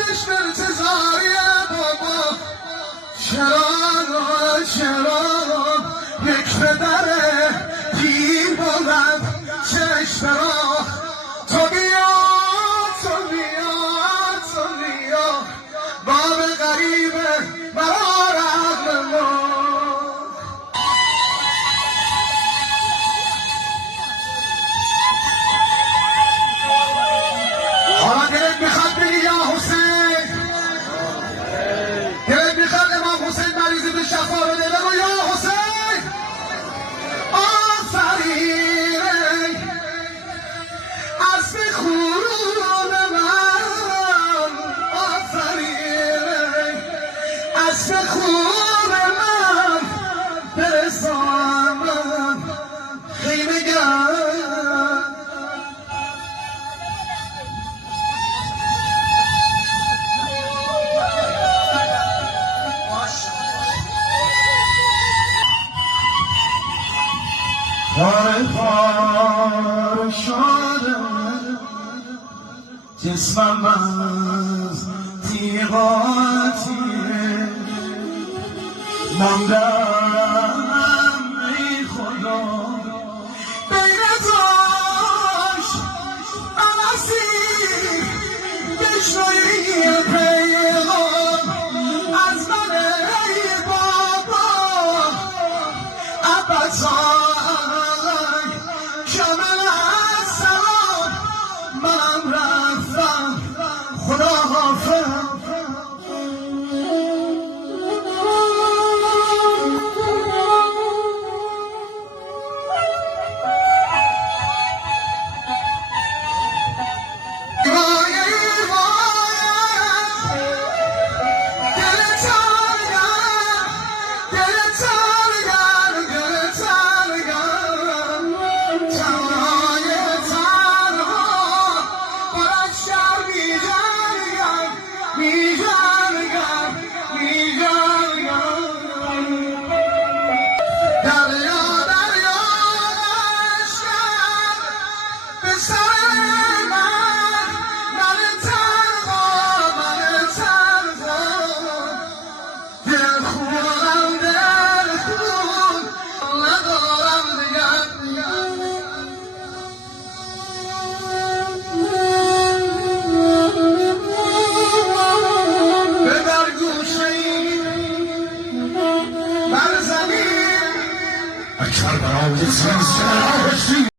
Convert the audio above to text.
چشم انتظاریه بابا، چرا یک پدر دیر بلند چشم را تو بیا باب غریبه مرا رقم ما. حالا دلت میخواد بگی یا حسین، دلت میخواد امام حسین مریضی به شفا بده، بگو یا حسین آفرین از خون من، آفرین از خون من برسان من خیمه گرد. خار شده جسمم از تیغاتی، ماندم ای خدا بین داشت عوضی بشنوی پیغام از من ای بابا. ابدا دریا